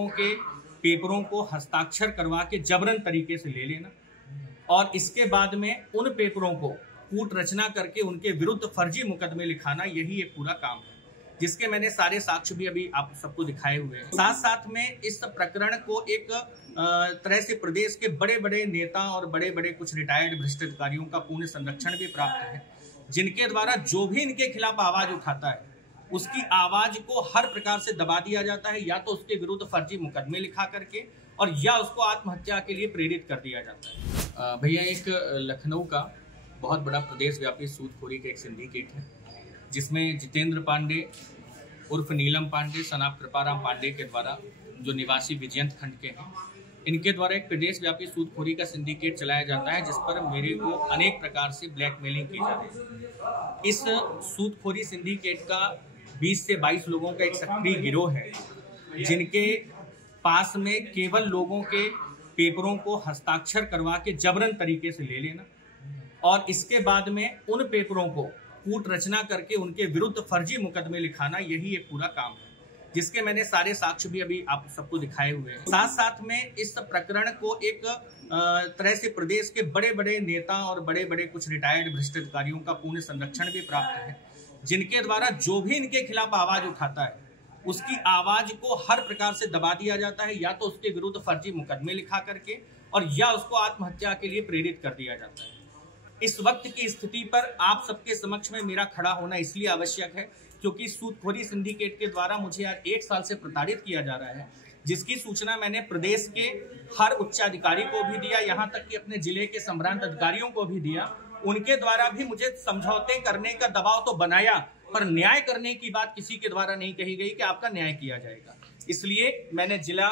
लोगों के पेपरों को हस्ताक्षर करवा के जबरन तरीके से ले लेना और इसके बाद में उन पेपरों को कूट रचना करके उनके विरुद्ध फर्जी मुकदमे लिखाना, यही एक पूरा काम है, जिसके मैंने सारे साक्ष्य भी अभी आप सबको दिखाए हुए हैं। साथ साथ में इस प्रकरण को एक तरह से प्रदेश के बड़े बड़े नेता और बड़े बड़े कुछ रिटायर्ड भ्रष्ट अधिकारियों का पूर्ण संरक्षण भी प्राप्त है, जिनके द्वारा जो भी इनके खिलाफ आवाज उठाता है उसकी आवाज को हर प्रकार से दबा दिया जाता है, या तो उसके विरुद्ध फर्जी मुकदमे लिखा करके और या उसको आत्महत्या के लिए प्रेरित कर दिया जाता है। भैया, एक लखनऊ का बहुत बड़ा प्रदेश व्यापी सूदखोरी का एक सिंडिकेट है, जिसमें जितेंद्र पांडे उर्फ नीलम पांडे सनाब कृपाराम पांडे के द्वारा, जो निवासी विजयंत खंड के हैं, इनके द्वारा एक प्रदेश व्यापी सूदखोरी का सिंडिकेट चलाया जाता है, जिस पर मेरे को अनेक प्रकार से ब्लैकमेलिंग की जा रही है। इस सूदखोरी सिंडिकेट का 20 से 22 लोगों का एक सक्रिय गिरोह है, जिनके पास में केवल लोगों के पेपरों को हस्ताक्षर करवा के जबरन तरीके से ले लेना और इसके बाद में उन पेपरों को कूट रचना करके उनके विरुद्ध फर्जी मुकदमे लिखाना, यही एक पूरा काम है, जिसके मैंने सारे साक्ष्य भी अभी आप सबको दिखाए हुए हैं। साथ साथ में इस प्रकरण को एक तरह से प्रदेश के बड़े बड़े नेता और बड़े बड़े कुछ रिटायर्ड भ्रष्ट अधिकारियों का पूर्ण संरक्षण भी प्राप्त है, जिनके द्वारा जो भी इनके खिलाफ आवाज उठाता है उसकी आवाज को हर प्रकार से दबा दिया जाता है, या तो उसके विरुद्ध फर्जी मुकदमे लिखा करके और या उसको आत्महत्या के लिए प्रेरित कर दिया जाता है। इस वक्त की स्थिति पर आप सबके समक्ष में मेरा खड़ा होना इसलिए आवश्यक है क्योंकि सूदखोरी सिंडिकेट के द्वारा मुझे आज 1 साल से प्रताड़ित किया जा रहा है, जिसकी सूचना मैंने प्रदेश के हर उच्चाधिकारी को भी दिया, यहाँ तक कि अपने जिले के संभ्रांत अधिकारियों को भी दिया। उनके द्वारा भी मुझे समझौते करने का दबाव तो बनाया, पर न्याय करने की बात किसी के द्वारा नहीं कही गई कि आपका न्याय किया जाएगा। इसलिए मैंने जिला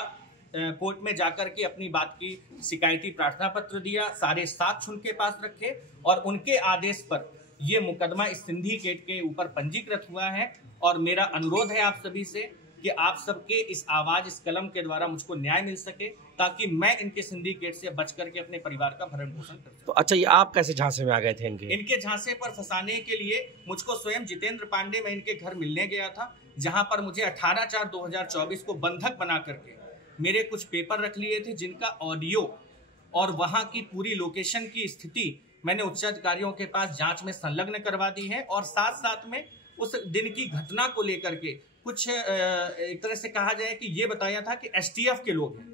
कोर्ट में जाकर के अपनी बात की शिकायती प्रार्थना पत्र दिया, सारे साक्ष्य उनके पास रखे और उनके आदेश पर यह मुकदमा इस सिंडिकेट के ऊपर पंजीकृत हुआ है। और मेरा अनुरोध है आप सभी से कि आप सबके इस आवाज, इस कलम के द्वारा मुझको न्याय मिल सके, ताकि मैं इनके सिंडिकेट से बच करके अपने परिवार का भरण पोषण कर सकूं। तो अच्छा, ये आप कैसे झांसे में आ गए थे इनके झांसे पर फंसाने के लिए मुझको स्वयं जितेंद्र पांडे, मैं इनके घर मिलने गया था, जहां पर मुझे 18/4/2024 को बंधक बना करके मेरे कुछ पेपर रख लिए थे, जिनका ऑडियो और वहां की पूरी लोकेशन की स्थिति मैंने उच्चाधिकारियों के पास जांच में संलग्न करवा दी है। और साथ साथ में उस दिन की घटना को लेकर के कुछ एक तरह से कहा जाए कि ये बताया था कि एसटीएफ के लोग हैं,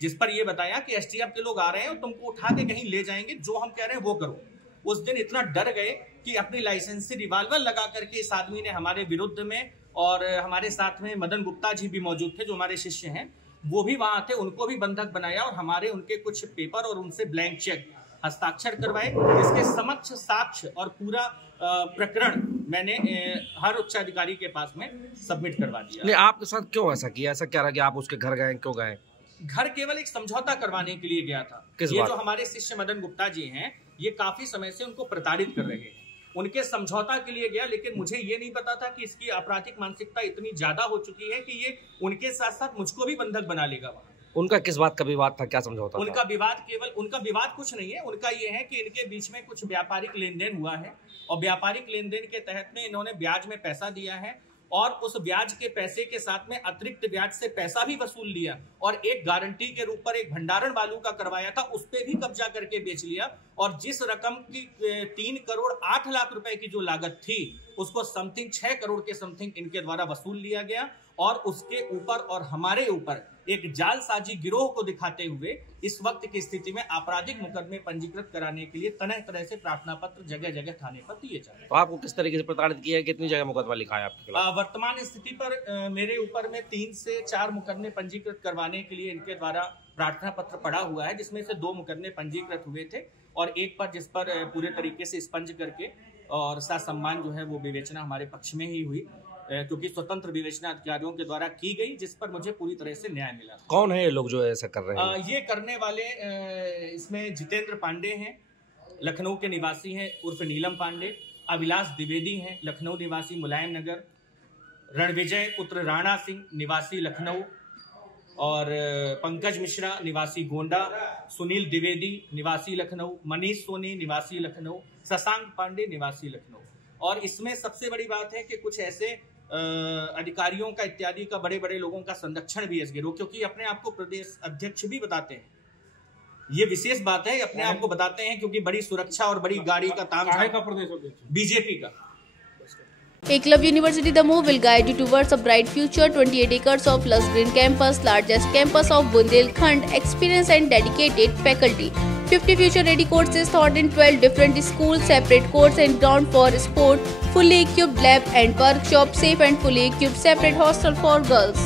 जिस पर ये बताया कि एसटीएफ के लोग आ रहे हैं और तुमको उठा के कहीं ले जाएंगे, जो हम कह रहे हैं वो करो। उस दिन इतना डर गए कि अपनी लाइसेंसी रिवाल्वर लगा करके इस आदमी ने हमारे विरुद्ध में, और हमारे साथ में मदन गुप्ता जी भी मौजूद थे जो हमारे शिष्य हैं, वो भी वहां थे, उनको भी बंधक बनाया और हमारे उनके कुछ पेपर और उनसे ब्लैंक चेक हस्ताक्षर करवाए, जिसके समक्ष साक्ष्य और पूरा प्रकरण मैंने हर उच्चाधिकारी के पास में सबमिट करवा दिया। नहीं, आपके साथ क्यों ऐसा किया? ऐसा क्या रहा कि आप उसके घर गए? क्यों गए? घर केवल एक समझौता करवाने के लिए गया था। ये जो हमारे शिष्य मदन गुप्ता जी हैं, ये काफी समय से उनको प्रताड़ित कर रहे हैं, उनके समझौता के लिए गया। लेकिन मुझे ये नहीं पता था कि इसकी आपराधिक मानसिकता इतनी ज्यादा हो चुकी है कि ये उनके साथ साथ मुझको भी बंधक बना लेगा वहां। उनका किस बात का विवाद था? क्या समझौता था? उनका विवाद कुछ नहीं है। उनका ये है कि इनके बीच में कुछ व्यापारिक लेन देन हुआ है और व्यापारिक लेन देन के तहत में इन्होंने ब्याज में पैसा दिया है और उस ब्याज के पैसे के साथ में अतिरिक्त ब्याज से पैसा भी वसूल लिया और एक गारंटी के रूप पर एक भंडारण बालू का करवाया था, उस पे भी कब्जा करके बेच लिया। और जिस रकम की 3,08,00,000 रुपए की जो लागत थी, उसको समथिंग 6 करोड़ के समथिंग इनके द्वारा वसूल लिया गया। और उसके ऊपर और हमारे ऊपर एक जालसाजी गिरोह को दिखाते हुए इस वक्त की स्थिति में आपराधिक मुकदमे पंजीकृत कराने के लिए तरह तरह से प्रार्थना पत्र जगह जगह थाने पर दिए जा रहे हैं। तो आपको किस तरीके से प्रताड़ित किया है? कितनी जगह मुकदमा लिखा है आपके खिलाफ? वर्तमान स्थिति पर मेरे ऊपर में 3 से 4 मुकदमे पंजीकृत करवाने के लिए इनके द्वारा प्रार्थना पत्र पड़ा हुआ है, जिसमें से 2 मुकदमे पंजीकृत हुए थे और एक पर जिस पर पूरे तरीके से स्पंज करके और सम्मान जो है वो विवेचना हमारे पक्ष में ही हुई, क्योंकि स्वतंत्र विवेचना अधिकारियों के द्वारा की गई, जिस पर मुझे पूरी तरह से न्याय मिला। कौन है ये लोग जो ऐसा कर रहे हैं? ये करने वाले इसमें जितेंद्र पांडे हैं, लखनऊ के निवासी हैं उर्फ नीलम पांडे, अभिलाष द्विवेदी हैं, लखनऊ निवासी मुलायम नगर, रणविजय पुत्र राणा सिंह निवासी लखनऊ, और पंकज मिश्रा निवासी गोंडा, सुनील द्विवेदी निवासी लखनऊ, मनीष सोनी निवासी लखनऊ, शशांक पांडे निवासी लखनऊ। और इसमें सबसे बड़ी बात है कि कुछ ऐसे अधिकारियों का इत्यादि का, बड़े बड़े लोगों का संरक्षण भी है इस गिरोह, क्योंकि अपने आप को प्रदेश अध्यक्ष भी बताते हैं। ये विशेष बात है, अपने आप को बताते हैं क्योंकि बड़ी सुरक्षा और बड़ी गाड़ी का ताम झाम बीजेपी का। Eklavya University Damoh will guide you towards a bright future. 28 acres of lush green campus, largest campus of Bundelkhand, experienced and dedicated faculty. 50 future-ready courses taught in 12 different schools, separate courts and ground for sport, fully equipped lab and workshop, safe and fully equipped separate hostel for girls.